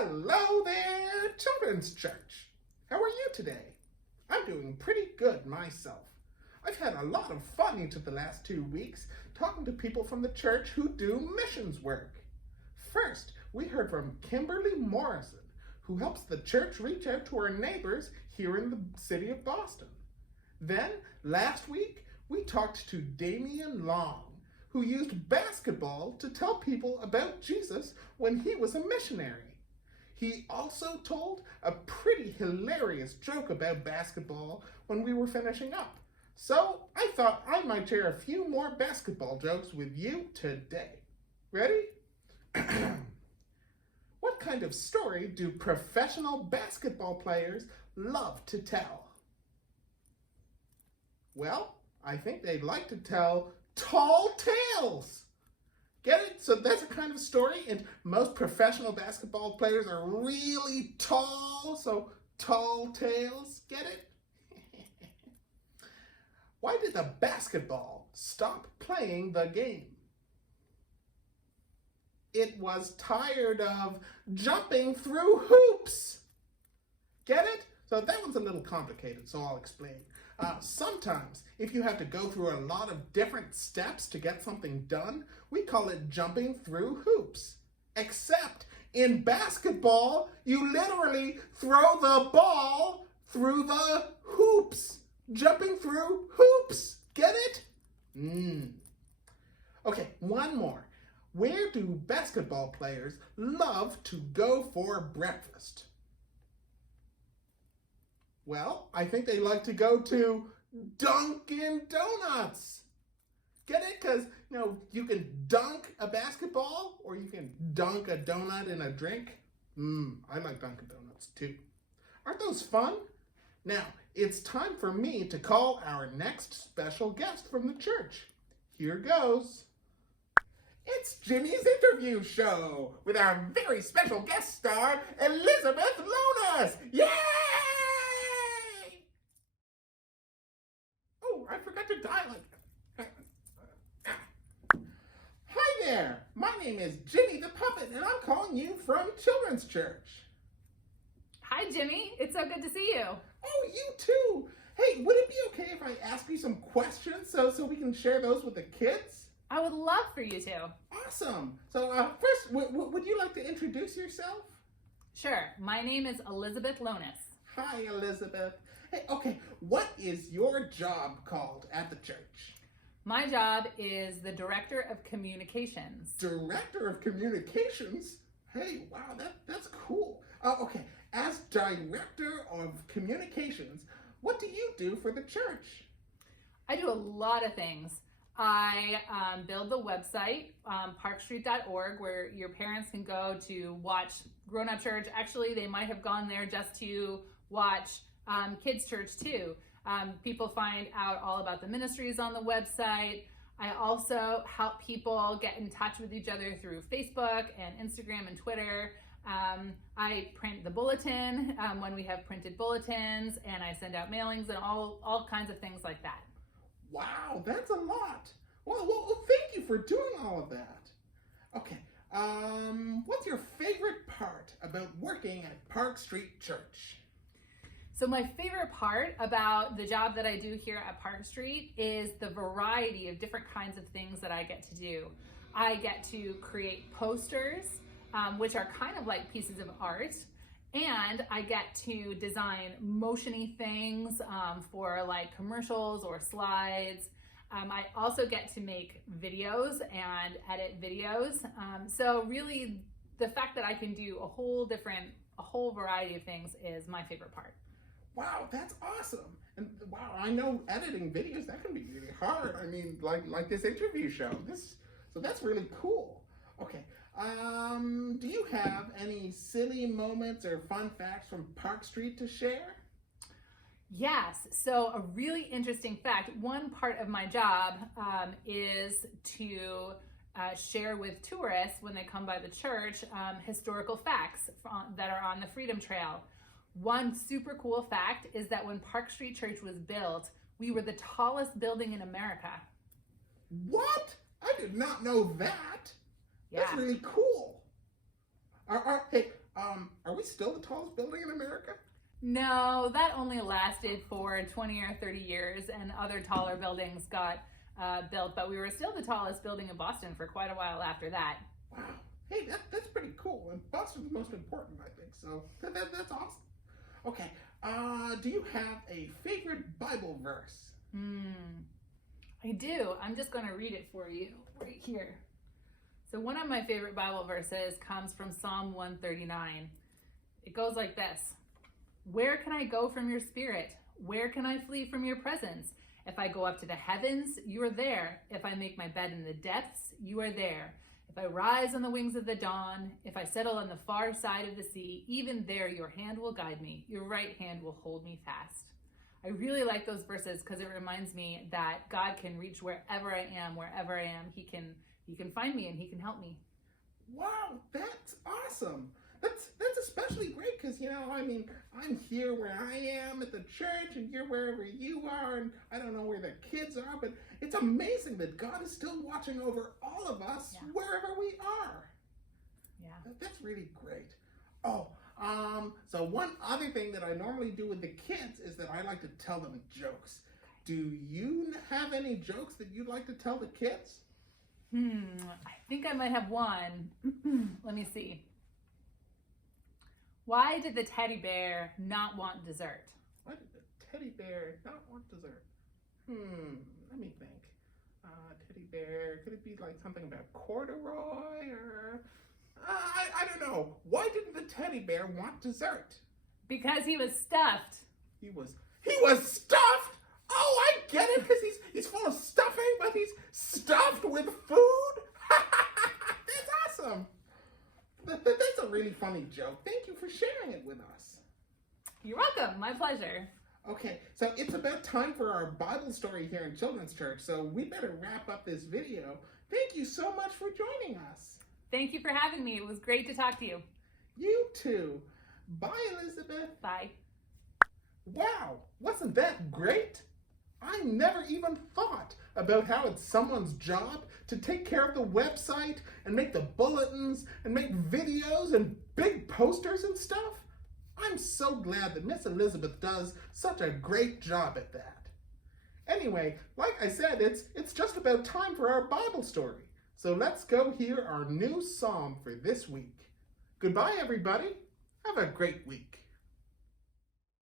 Hello there, Children's Church. How are you today? I'm doing pretty good myself. I've had a lot of fun into the last 2 weeks talking to people from the church who do missions work. First, we heard from Kimberly Morrison, who helps the church reach out to our neighbors here in the city of Boston. Then, last week, we talked to Damien Long, who used basketball to tell people about Jesus when he was a missionary. He also told a pretty hilarious joke about basketball when we were finishing up. So I thought I might share a few more basketball jokes with you today. Ready? What kind of story do professional basketball players love to tell? Well, I think they'd like to tell tall tales. Get it? So that's a kind of story, and most professional basketball players are really tall, so tall tales. Get it? Why did the basketball stop playing the game? It was tired of jumping through hoops. Get it? So that one's a little complicated, so I'll explain. Sometimes, if you have to go through a lot of different steps to get something done, we call it jumping through hoops. Except in basketball, you literally throw the ball through the hoops. Jumping through hoops. Get it? Okay, one more. Where do basketball players love to go for breakfast? Well, I think they like to go to Dunkin' Donuts. Get it? Because, you can dunk a basketball or you can dunk a donut in a drink. I like Dunkin' Donuts too. Aren't those fun? Now, it's time for me to call our next special guest from the church. Here goes. It's Jimmy's interview show with our very special guest star, Elizabeth Lohnes. Yay! I forgot to dial it. Hi there, my name is Jimmy the Puppet, and I'm calling you from Children's Church. Hi, Jimmy. It's so good to see you. Oh, you too. Hey, would it be okay if I ask you some questions so we can share those with the kids? I would love for you to. Awesome. So first, would you like to introduce yourself? Sure. My name is Elizabeth Lohnes. Hi, Elizabeth. Hey, okay, what is your job called at the church? My job is the Director of Communications. Director of Communications? Hey, wow, that's cool. Okay, as Director of Communications, what do you do for the church? I do a lot of things. I build the website, parkstreet.org, where your parents can go to watch Grown Up Church. Actually, they might have gone there just to watch Kids Church too. People find out all about the ministries on the website. I also help people get in touch with each other through Facebook and Instagram and Twitter. I print the bulletin when we have printed bulletins, and I send out mailings and all kinds of things like that. Wow, that's a lot. Well, thank you for doing all of that. Okay, what's your favorite part about working at Park Street Church? So my favorite part about the job that I do here at Park Street is the variety of different kinds of things that I get to do. I get to create posters, which are kind of like pieces of art, and I get to design motion-y things for like commercials or slides. I also get to make videos and edit videos. So really, the fact that I can do a whole variety of things is my favorite part. Wow, that's awesome. And wow, I know editing videos, that can be really hard. I mean, like this interview show. So that's really cool. Okay, do you have any silly moments or fun facts from Park Street to share? Yes, so a really interesting fact, one part of my job is to share with tourists when they come by the church historical facts that are on the Freedom Trail. One super cool fact is that when Park Street Church was built, we were the tallest building in America. What? I did not know that. Yeah. That's really cool. Hey, Are we still the tallest building in America? No, that only lasted for 20 or 30 years, and other taller buildings got built, but we were still the tallest building in Boston for quite a while after that. Wow. Hey, that's pretty cool. And Boston's the most important, I think. So that's awesome. Okay. Do you have a favorite Bible verse? I do. I'm just going to read it for you right here. So one of my favorite Bible verses comes from Psalm 139. It goes like this. Where can I go from your spirit? Where can I flee from your presence? If I go up to the heavens, you are there. If I make my bed in the depths, you are there. If I rise on the wings of the dawn, if I settle on the far side of the sea, even there your hand will guide me. Your right hand will hold me fast. I really like those verses because it reminds me that God can reach wherever I am, wherever I am. He can find me and he can help me. Wow, that's awesome. That's especially great because, I'm here where I am at the church and you're wherever you are, and I don't know where the kids are, but it's amazing that God is still watching over all of us wherever we are. Yeah. That's really great. Oh, so one other thing that I normally do with the kids is that I like to tell them jokes. Do you have any jokes that you'd like to tell the kids? I think I might have one. Let me see. Why did the teddy bear not want dessert? Why did the teddy bear not want dessert? Let me think. Teddy bear, could it be like something about corduroy or... I don't know. Why didn't the teddy bear want dessert? Because he was stuffed. He was stuffed? Oh, I get it, because he's full of stuffing, but he's stuffed with food? That's awesome. That's a really funny joke. Thank you for sharing it with us. You're welcome. My pleasure. Okay, so it's about time for our Bible story here in Children's Church, so we better wrap up this video. Thank you so much for joining us. Thank you for having me. It was great to talk to you. You too. Bye, Elizabeth. Bye. Wow, wasn't that great? I never even thought about how it's someone's job to take care of the website and make the bulletins and make videos and big posters and stuff. I'm so glad that Miss Elizabeth does such a great job at that. Anyway, like I said, it's just about time for our Bible story. So let's go hear our new psalm for this week. Goodbye, everybody. Have a great week.